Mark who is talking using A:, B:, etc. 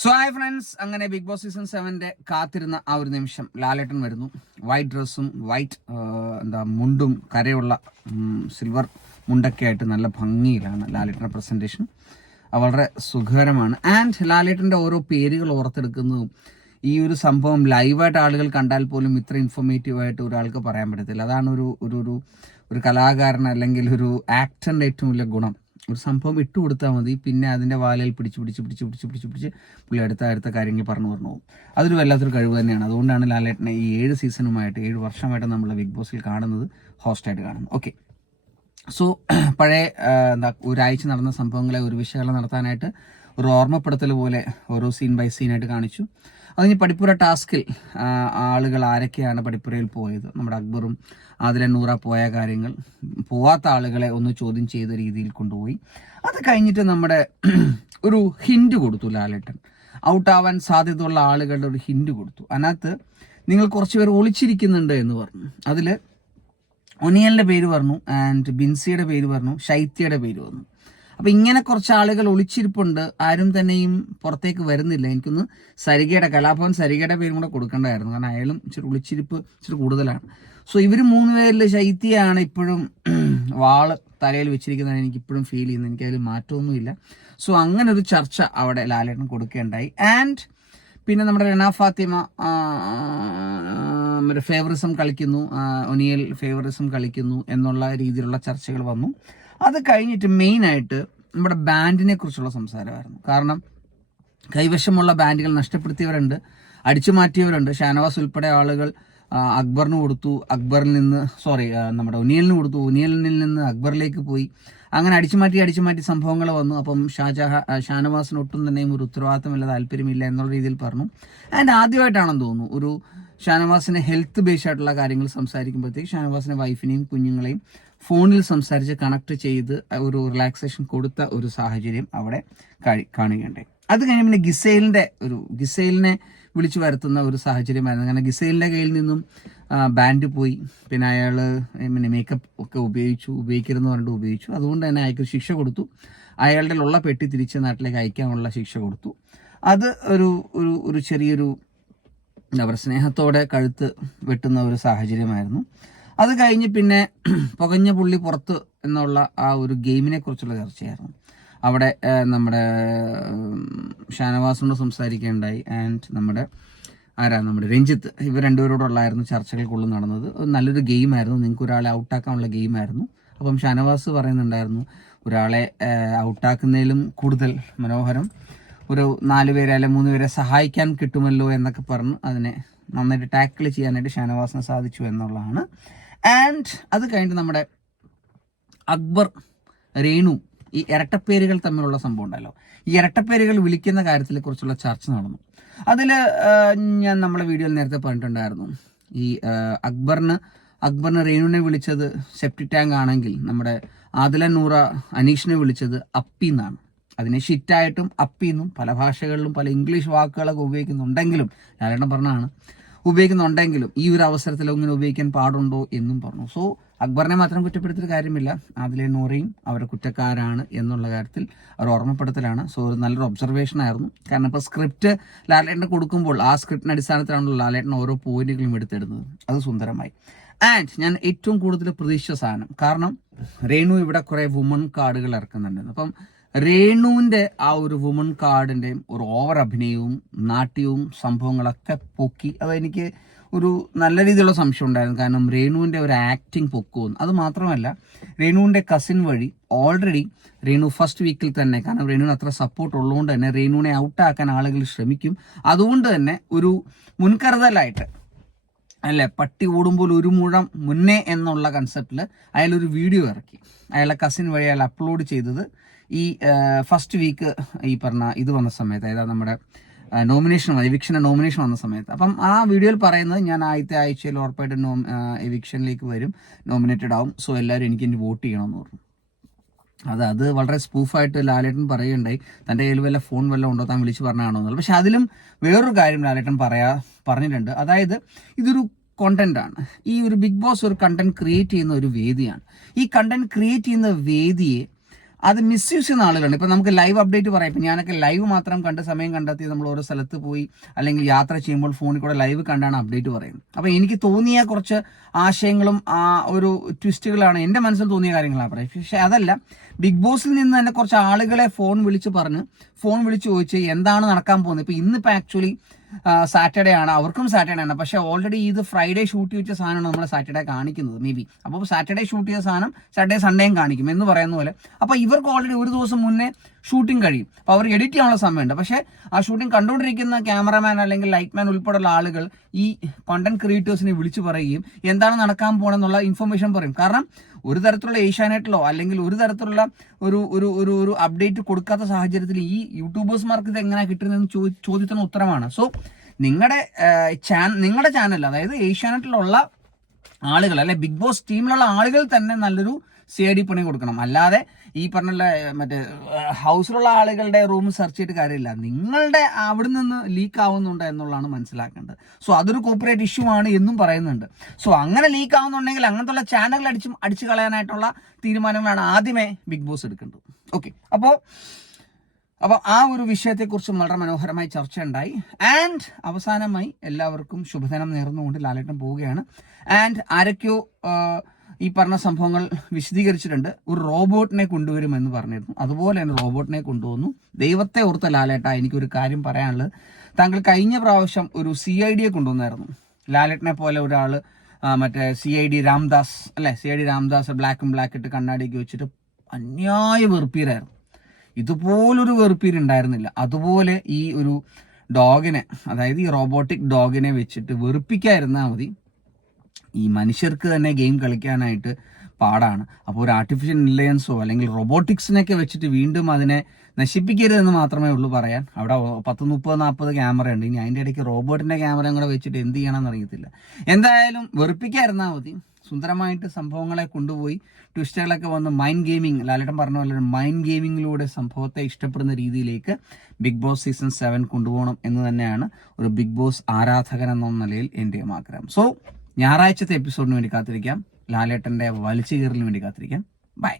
A: So hi friends അങ്ങനെ Bigg Boss season സെവന്റെ കാത്തിരുന്ന ആ ഒരു നിമിഷം ലാലേട്ടൻ വരുന്നു. വൈറ്റ് ഡ്രസ്സും വൈറ്റ് എന്താ മുണ്ടും കരയുള്ള സിൽവർ മുണ്ടൊക്കെ ആയിട്ട് നല്ല ഭംഗിയിലാണ് ലാലേട്ടന്റെ പ്രസന്റേഷൻ വളരെ സുഖകരമാണ്. ആൻഡ് ലാലേട്ടന്റെ ഓരോ പേരുകൾ ഓർത്തെടുക്കുന്നതും ഈ ഒരു സംഭവം ലൈവായിട്ട് ആളുകൾ കണ്ടാൽ പോലും ഇത്ര ഇൻഫോർമേറ്റീവ് ആയിട്ട് ഒരാൾക്ക് പറയാൻ പറ്റത്തില്ല. അതാണ് ഒരു ഒരു ഒരു കലാകാരൻ അല്ലെങ്കിൽ ഒരു ആക്ടറിന്റെ ഏറ്റവും വലിയ ഗുണം. ഒരു സംഭവം ഇട്ട് കൊടുത്താൽ മതി. പിന്നെ അതിന്റെ വാലയിൽ പിടിച്ച് പിടിച്ച് പിടിച്ച് പിടിച്ച് പിടിച്ച് പിടിച്ച് പുള്ളി അടുത്ത അടുത്ത കാര്യങ്ങൾ പറഞ്ഞു പറഞ്ഞു പോകും. അതൊരു വല്ലാത്തൊരു കഴിവ് തന്നെയാണ്. അതുകൊണ്ടാണ് ലാലേട്ടനെ ഈ ഏഴ് സീസണുമായിട്ട് ഏഴ് വർഷമായിട്ട് നമ്മൾ ബിഗ് ബോസിൽ കാണുന്നത് ഹോസ്റ്റായിട്ട് കാണുന്നത്. ഓക്കെ സോ പഴയ എന്താ ഒരാഴ്ച നടന്ന സംഭവങ്ങളെ ഒരു വിശകലനം നടത്താനായിട്ട് ഒരു ഓർമ്മപ്പെടുത്തൽ പോലെ ഓരോ സീൻ ബൈ സീനായിട്ട് കാണിച്ചു. അത് കഴിഞ്ഞ് പഠിപ്പുര ടാസ്കിൽ ആളുകൾ ആരൊക്കെയാണ് പഠിപ്പുരയിൽ പോയത്? നമ്മുടെ അക്ബറും അതിലെ നൂറ പോയ കാര്യങ്ങൾ പോവാത്ത ആളുകളെ ഒന്ന് ചോദ്യം ചെയ്ത രീതിയിൽ കൊണ്ടുപോയി. അത് കഴിഞ്ഞിട്ട് നമ്മുടെ ഒരു ഹിൻഡ് കൊടുത്തു ലാലേട്ടൻ. ഔട്ട് ആവാൻ സാധ്യതയുള്ള ആളുകളുടെ ഒരു ഹിൻഡ് കൊടുത്തു. അതിനകത്ത് നിങ്ങൾ കുറച്ച് പേർ ഒളിച്ചിരിക്കുന്നുണ്ട് എന്ന് പറഞ്ഞു. അതിൽ ഒനിയലിന്റെ പേര് പറഞ്ഞു ആൻഡ് ബിൻസിയുടെ പേര് പറഞ്ഞു ശൈത്യയുടെ പേര് പറഞ്ഞു അപ്പൊ ഇങ്ങനെ കുറച്ച് ആളുകൾ ഒളിച്ചിരിപ്പുണ്ട്. ആരും തന്നെയും പുറത്തേക്ക് വരുന്നില്ല. എനിക്കൊന്ന് സരികയുടെ കലാഭവൻ സരികയുടെ പേരും കൂടെ കൊടുക്കേണ്ടതായിരുന്നു കാരണം അയാളും ഇച്ചിരി ഒളിച്ചിരിപ്പ് ഇച്ചിരി കൂടുതലാണ്. സോ ഇവർ മൂന്ന് പേരിൽ ശൈത്യയാണ് ഇപ്പോഴും വാൾ തലയിൽ വെച്ചിരിക്കുന്നതാണ് എനിക്ക് ഇപ്പോഴും ഫീൽ ചെയ്യുന്നത് എനിക്ക് അതിൽ മാറ്റമൊന്നുമില്ല. സോ അങ്ങനെ ഒരു ചർച്ച അവിടെ ലാലേട്ടൻ കൊടുക്കുകയുണ്ടായി ആൻഡ് പിന്നെ നമ്മുടെ റെന ഫാത്തിമ മറ്റേ ഫേവറിസം കളിക്കുന്നു ഒനിയൽ ഫേവറിസം കളിക്കുന്നു എന്നുള്ള രീതിയിലുള്ള ചർച്ചകൾ വന്നു. അത് കഴിഞ്ഞിട്ട് മെയിനായിട്ട് നമ്മുടെ ബാൻഡിനെ കുറിച്ചുള്ള സംസാരമായിരുന്നു. കാരണം കൈവശമുള്ള ബാൻഡുകൾ നഷ്ടപ്പെടുത്തിയവരുണ്ട് അടിച്ചു മാറ്റിയവരുണ്ട്. ഷാനവാസ് ഉൾപ്പെടെ ആളുകൾ അക്ബറിന് കൊടുത്തു. അക്ബറിൽ നിന്ന് സോറി നമ്മുടെ ഒനിയലിന് കൊടുത്തു. ഒനിയലിൽ നിന്ന് അക്ബറിലേക്ക് പോയി. അങ്ങനെ അടിച്ചു മാറ്റി അടിച്ചു മാറ്റി സംഭവങ്ങൾ വന്നു. അപ്പം ഷാജഹ ഷാനവാസിന് ഒട്ടും തന്നെയും ഒരു ഉത്തരവാദിത്തമില്ല താല്പര്യമില്ല എന്നുള്ള രീതിയിൽ പറഞ്ഞു. ആൻഡ് ആദ്യമായിട്ടാണെന്ന് തോന്നുന്നു ഒരു ഷാനവാസിനെ ഹെൽത്ത് ബേസ്ഡ് ആയിട്ടുള്ള കാര്യങ്ങൾ സംസാരിക്കുമ്പോഴത്തേക്ക് ഷാനവാസിന്റെ വൈഫിനെയും കുഞ്ഞുങ്ങളെയും ഫോണിൽ സംസാരിച്ച് കണക്ട് ചെയ്ത് ഒരു റിലാക്സേഷൻ കൊടുത്ത ഒരു സാഹചര്യം അവിടെ കാണി- കാണുകയുണ്ടായി. അത് കഴിഞ്ഞ് പിന്നെ ഗിസൈലിന്റെ ഒരു ഗിസൈലിനെ വിളിച്ചു വരുത്തുന്ന ഒരു സാഹചര്യമായിരുന്നു. കാരണം ഗിസൈലിന്റെ കയ്യിൽ നിന്നും ബാൻഡ് പോയി. പിന്നെ അയാൾ പിന്നെ മേക്കപ്പ് ഒക്കെ ഉപയോഗിച്ചു ഉപയോഗിക്കരുതെന്ന് പറഞ്ഞിട്ട് ഉപയോഗിച്ചു. അതുകൊണ്ട് തന്നെ അയാൾക്ക് ശിക്ഷ കൊടുത്തു. അയാളുടെ ഉള്ള പെട്ടി തിരിച്ച് നാട്ടിലേക്ക് അയക്കാനുള്ള ശിക്ഷ കൊടുത്തു. അത് ഒരു ഒരു ചെറിയൊരു എന്താ പറയുക സ്നേഹത്തോടെ കഴുത്ത് വെട്ടുന്ന ഒരു സാഹചര്യമായിരുന്നു. അത് കഴിഞ്ഞ് പിന്നെ പുകഞ്ഞ പുള്ളി പുറത്ത് എന്നുള്ള ആ ഒരു ഗെയിമിനെ കുറിച്ചുള്ള ചർച്ചയായിരുന്നു. അവിടെ നമ്മുടെ ഷാനവാസിനോട് സംസാരിക്കുകയുണ്ടായി ആൻഡ് നമ്മുടെ ആരാ? നമ്മുടെ രഞ്ജിത്ത്. ഇവർ രണ്ടുപേരോടുള്ളായിരുന്നു ചർച്ചകൾ കൊള്ളു നടന്നത്. നല്ലൊരു ഗെയിമായിരുന്നു. നിങ്ങൾക്ക് ഒരാളെ ഔട്ടാക്കാനുള്ള ഗെയിമായിരുന്നു. അപ്പം ഷാനവാസ് പറയുന്നുണ്ടായിരുന്നു ഒരാളെ ഔട്ടാക്കുന്നതിലും കൂടുതൽ മനോഹരം ഒരു നാല് പേരെ അല്ലെ മൂന്ന് പേരെ സഹായിക്കാൻ കിട്ടുമല്ലോ എന്നൊക്കെ പറഞ്ഞ്. അതിനെ നന്നായിട്ട് ടാക്കിൾ ചെയ്യാനായിട്ട് ഷാനവാസിന് സാധിച്ചു എന്നുള്ളതാണ്. ആൻഡ് അത് കഴിഞ്ഞിട്ട് നമ്മുടെ അക്ബർ രേണു ഈ ഇരട്ടപ്പേരുകൾ തമ്മിലുള്ള സംഭവം ഉണ്ടല്ലോ. ഈ ഇരട്ടപ്പേരുകൾ വിളിക്കുന്ന കാര്യത്തിനെ കുറിച്ചുള്ള ചർച്ച നടന്നു. അതിൽ ഞാൻ നമ്മളെ വീഡിയോയിൽ നേരത്തെ പറഞ്ഞിട്ടുണ്ടായിരുന്നു. ഈ അക്ബറിന് അക്ബറിന് രേണുവിനെ വിളിച്ചത് സെപ്റ്റി ടാങ്ക് ആണെങ്കിൽ നമ്മുടെ ആദില നൂറ അനീഷിനെ വിളിച്ചത് അപ്പി എന്നാണ്. അതിനെ ഷിറ്റായിട്ടും അപ്പിന്നും പല ഭാഷകളിലും പല ഇംഗ്ലീഷ് വാക്കുകളൊക്കെ ഉപയോഗിക്കുന്നുണ്ടെങ്കിലും ലാലേട്ടൻ പറഞ്ഞാണ് ഉപയോഗിക്കുന്നുണ്ടെങ്കിലും ഈ ഒരു അവസരത്തിൽ ഇങ്ങനെ ഉപയോഗിക്കാൻ പാടുണ്ടോ എന്നും പറഞ്ഞു. സോ അക്ബറിനെ മാത്രം കുറ്റപ്പെടുത്തിയൊരു കാര്യമില്ല. അതിലെ നൂറയും അവരുടെ കുറ്റക്കാരാണ് എന്നുള്ള കാര്യത്തിൽ അവർ ഓർമ്മപ്പെടുത്തലാണ്. സോ ഒരു നല്ലൊരു ഒബ്സർവേഷൻ ആയിരുന്നു. കാരണം ഇപ്പോൾ സ്ക്രിപ്റ്റ് ലാലേട്ടനെ കൊടുക്കുമ്പോൾ ആ സ്ക്രിപ്റ്റിന് അടിസ്ഥാനത്തിലാണല്ലോ ലാലേട്ടൻ ഓരോ പോയിന്റുകളും എടുത്തിടുന്നത്. അത് സുന്ദരമായി. ആൻഡ് ഞാൻ ഏറ്റവും കൂടുതൽ പ്രതീക്ഷിച്ച സാധനം കാരണം രേണു ഇവിടെ കുറേ വുമൺ കാർഡുകൾ ഇറക്കുന്നുണ്ട്. അപ്പം രേണുവിന്റെ ആ ഒരു വുമൺ കാർഡിന്റെയും ഒരു ഓവർ അഭിനയവും നാട്യവും സംഭവങ്ങളൊക്കെ പൊക്കി. അതെനിക്ക് ഒരു നല്ല രീതിയിലുള്ള സംശയം ഉണ്ടായിരുന്നു. കാരണം രേണുവിന്റെ ഒരു ആക്ടിങ് പൊക്കുമെന്ന് അത് മാത്രമല്ല രേണുവിന്റെ കസിൻ വഴി ഓൾറെഡി രേണു ഫസ്റ്റ് വീക്കിൽ തന്നെ കാരണം രേണുവിന് അത്ര സപ്പോർട്ട് ഉള്ളതുകൊണ്ട് തന്നെ രേണുവിനെ ഔട്ടാക്കാൻ ആളുകൾ ശ്രമിക്കും. അതുകൊണ്ട് തന്നെ ഒരു മുൻകരുതലായിട്ട് അല്ലേ പട്ടി ഓടുമ്പോൾ ഒരു മുഴം മുന്നേ എന്നുള്ള കൺസെപ്റ്റിൽ അയാളൊരു വീഡിയോ ഇറക്കി. അയാളെ കസിൻ വഴി അയാൾ അപ്ലോഡ് ചെയ്തത് ഈ ഫസ്റ്റ് വീക്ക് ഈ പറഞ്ഞ ഇത് വന്ന സമയത്ത് അതായത് നമ്മുടെ നോമിനേഷൻ എവിക്ഷന്റെ നോമിനേഷൻ വന്ന സമയത്ത്. അപ്പം ആ വീഡിയോയിൽ പറയുന്നത് ഞാൻ ആദ്യത്തെ ആഴ്ചയിൽ ഉറപ്പായിട്ട് നോ എവിക്ഷനിലേക്ക് വരും നോമിനേറ്റഡ് ആവും. സോ എല്ലാവരും എനിക്ക് ഇനി വോട്ട് ചെയ്യണമെന്ന് പറഞ്ഞു. അത് അത് വളരെ സ്പൂഫായിട്ട് ലാലേട്ടൻ പറയുകയുണ്ടായി. തന്റെ കയ്യിൽ വല്ല ഫോൺ വല്ല ഉണ്ടോ താൻ വിളിച്ച് പറഞ്ഞാണോ എന്നുള്ളത്. പക്ഷെ അതിലും വേറൊരു കാര്യം ലാലേട്ടൻ പറയാ പറഞ്ഞിട്ടുണ്ട്. അതായത് ഇതൊരു കോണ്ടന്റ് ആണ്. ഈ ഒരു ബിഗ് ബോസ് ഒരു കണ്ടന്റ് ക്രിയേറ്റ് ചെയ്യുന്ന ഒരു വേദിയാണ്. ഈ കണ്ടന്റ് ക്രിയേറ്റ് ചെയ്യുന്ന വേദിയെ അത് മിസ്യൂസ് ചെയ്യുന്ന ആളുകളാണ്. ഇപ്പം നമുക്ക് ലൈവ് അപ്ഡേറ്റ് പറയാം. ഇപ്പം ഞാനൊക്കെ ലൈവ് മാത്രം കണ്ട സമയം കണ്ടെത്തി നമ്മൾ ഓരോ സ്ഥലത്ത് പോയി അല്ലെങ്കിൽ യാത്ര ചെയ്യുമ്പോൾ ഫോണിൽ കൂടെ ലൈവ് കണ്ടാണ് അപ്ഡേറ്റ് പറയുന്നത്. അപ്പം എനിക്ക് തോന്നിയ കുറച്ച് ആശയങ്ങളും ആ ഒരു ട്വിസ്റ്റുകളാണ് എന്റെ മനസ്സിൽ തോന്നിയ കാര്യങ്ങളാണ് പറയുന്നത് പക്ഷേ അതല്ല ബിഗ് ബോസിൽ നിന്ന് തന്നെ കുറച്ച് ആളുകളെ ഫോൺ വിളിച്ച് പറഞ്ഞ് ഫോൺ വിളിച്ച് ചോദിച്ച് എന്താണ് നടക്കാൻ പോകുന്നത്? ഇപ്പം ഇന്നിപ്പോൾ ആക്ച്വലി സാറ്റർഡേ ആണ്. അവർക്കും സാറ്റർഡേ ആണ്. പക്ഷേ ഓൾറെഡി ഇത് ഫ്രൈഡേ ഷൂട്ട് ചെയ്ത സാധനമാണ് നമ്മൾ സാറ്റർഡേ കാണിക്കുന്നത് മേ ബി അപ്പോൾ സാറ്റർഡേ ഷൂട്ട് ചെയ്ത സാധനം സാറ്റർഡേ സൺഡേയും കാണിക്കും എന്ന് പറയുന്ന പോലെ. അപ്പോൾ ഇവർക്ക് ഓൾറെഡി ഒരു ദിവസം മുന്നേ ഷൂട്ടിംഗ് കഴിയും. അപ്പോൾ അവർ എഡിറ്റ് ചെയ്യാനുള്ള സമയമുണ്ട്. പക്ഷേ ആ ഷൂട്ടിംഗ് കണ്ടുകൊണ്ടിരിക്കുന്ന ക്യാമറമാൻ അല്ലെങ്കിൽ ലൈറ്റ്മാൻ ഉൾപ്പെടെയുള്ള ആളുകൾ ഈ കണ്ടന്റ് ക്രിയേറ്റേഴ്സിനെ വിളിച്ചു പറയുകയും എന്താണ് നടക്കാൻ പോകണമെന്നുള്ള ഇൻഫർമേഷൻ പറയും കാരണം ഒരു തരത്തിലുള്ള ഏഷ്യാനെറ്റിലോ അല്ലെങ്കിൽ ഒരു തരത്തിലുള്ള ഒരു ഒരു ഒരു ഒരു അപ്ഡേറ്റ് കൊടുക്കാത്ത സാഹചര്യത്തിൽ ഈ യൂട്യൂബേഴ്സ്മാർക്ക് ഇത് എങ്ങനെ കിട്ടുന്നതെന്ന് ചോ ചോദ്യത്തിന് ഉത്തരമാണ്. സോ നിങ്ങളുടെ ചാനൽ നിങ്ങളുടെ ചാനൽ അതായത് ഏഷ്യാനെറ്റിലുള്ള ആളുകൾ അല്ലെ ബിഗ് ബോസ് ടീമിലുള്ള ആളുകൾ തന്നെ നല്ലൊരു സി ഐ ഡി പണി കൊടുക്കണം. അല്ലാതെ ഈ പറഞ്ഞ മറ്റേ ഹൗസിലുള്ള ആളുകളുടെ റൂം സെർച്ച് ചെയ്തിട്ട് കാര്യമില്ല. നിങ്ങളുടെ അവിടെ നിന്ന് ലീക്ക് ആവുന്നുണ്ട് എന്നുള്ളതാണ് മനസ്സിലാക്കേണ്ടത്. സോ അതൊരു കോപ്പറേറ്റ് ഇഷ്യൂ ആണ് എന്നും പറയുന്നുണ്ട്. സോ അങ്ങനെ ലീക്ക് ആവുന്നുണ്ടെങ്കിൽ അങ്ങനത്തെ ചാനലുകൾ അടിച്ചും അടിച്ചു കളയാനായിട്ടുള്ള തീരുമാനങ്ങളാണ് ആദ്യമേ ബിഗ് ബോസ് എടുക്കേണ്ടത്. ഓക്കെ അപ്പോൾ അപ്പോൾ ആ ഒരു വിഷയത്തെക്കുറിച്ച് വളരെ മനോഹരമായി ചർച്ച ഉണ്ടായി ആൻഡ് അവസാനമായി എല്ലാവർക്കും ശുഭദിനം നേർന്നുകൊണ്ട് ലാലേട്ടൻ പോവുകയാണ്. ആൻഡ് ആരൊക്കെയോ ഈ പറഞ്ഞ സംഭവങ്ങൾ വിശദീകരിച്ചിട്ടുണ്ട്. ഒരു റോബോട്ടിനെ കൊണ്ടുവരും കൊണ്ടുവരുമെന്ന് പറഞ്ഞിരുന്നു. അതുപോലെ തന്നെ റോബോട്ടിനെ കൊണ്ടുവന്നു. ദൈവത്തെ ഓർത്ത ലാലേട്ട എനിക്കൊരു കാര്യം പറയാനുള്ളത്. താങ്കൾ കഴിഞ്ഞ പ്രാവശ്യം ഒരു സി ഐ ഡിയെ കൊണ്ടുവന്നായിരുന്നു. ലാലേട്ടനെ പോലെ ഒരാൾ മറ്റേ സി ഐ ഡി രാംദാസ് അല്ലെ? സി ഐ ഡി രാംദാസ് ബ്ലാക്കും ബ്ലാക്ക് ഇട്ട് കണ്ണാടിയൊക്കെ വെച്ചിട്ട് അന്യായ വെറുപ്പീരായിരുന്നു. ഇതുപോലൊരു വെറുപ്പീർ ഉണ്ടായിരുന്നില്ല. അതുപോലെ ഈ ഒരു ഡോഗിനെ അതായത് ഈ റോബോട്ടിക് ഡോഗിനെ വെച്ചിട്ട് വെറുപ്പിക്കാതിരുന്നാൽ മതി. ഈ മനുഷ്യർക്ക് തന്നെ ഗെയിം കളിക്കാനായിട്ട് പാടാണ്. അപ്പോൾ ഒരു ആർട്ടിഫിഷ്യൽ ഇന്റലിജൻസോ അല്ലെങ്കിൽ റോബോട്ടിക്സിനൊക്കെ വെച്ചിട്ട് വീണ്ടും അതിനെ നശിപ്പിക്കരുതെന്ന് മാത്രമേ ഉള്ളൂ പറയാൻ. അവിടെ പത്ത് മുപ്പത് നാൽപ്പത് ക്യാമറ ഉണ്ട്. ഇനി അതിന്റെ ഇടയ്ക്ക് റോബോട്ടിന്റെ ക്യാമറയും കൂടെ വെച്ചിട്ട് എന്ത് ചെയ്യണമെന്ന് അറിയത്തില്ല. എന്തായാലും വെറുപ്പിക്കാതിരുന്നാൽ മതി. സുന്ദരമായിട്ട് സംഭവങ്ങളെ കൊണ്ടുപോയി ട്വിസ്റ്റുകളൊക്കെ വന്ന് മൈൻഡ് ഗെയിമിംഗ് ലാലേട്ടൻ പറഞ്ഞ പോലെ മൈൻഡ് ഗെയിമിങ്ങിലൂടെ സംഭവത്തെ ഇഷ്ടപ്പെടുന്ന രീതിയിലേക്ക് ബിഗ് ബോസ് സീസൺ സെവൻ കൊണ്ടുപോകണം എന്ന് തന്നെയാണ് ഒരു ബിഗ് ബോസ് ആരാധകൻ എന്ന നിലയിൽ എന്റെ ആഗ്രഹം. സോ ഞായറാഴ്ചത്തെ എപ്പിസോഡിന് വേണ്ടി കാത്തിരിക്കാം. ലാലേട്ടന്റെ വലിച്ചു കീറലിന് വേണ്ടി കാത്തിരിക്കാം. ബൈ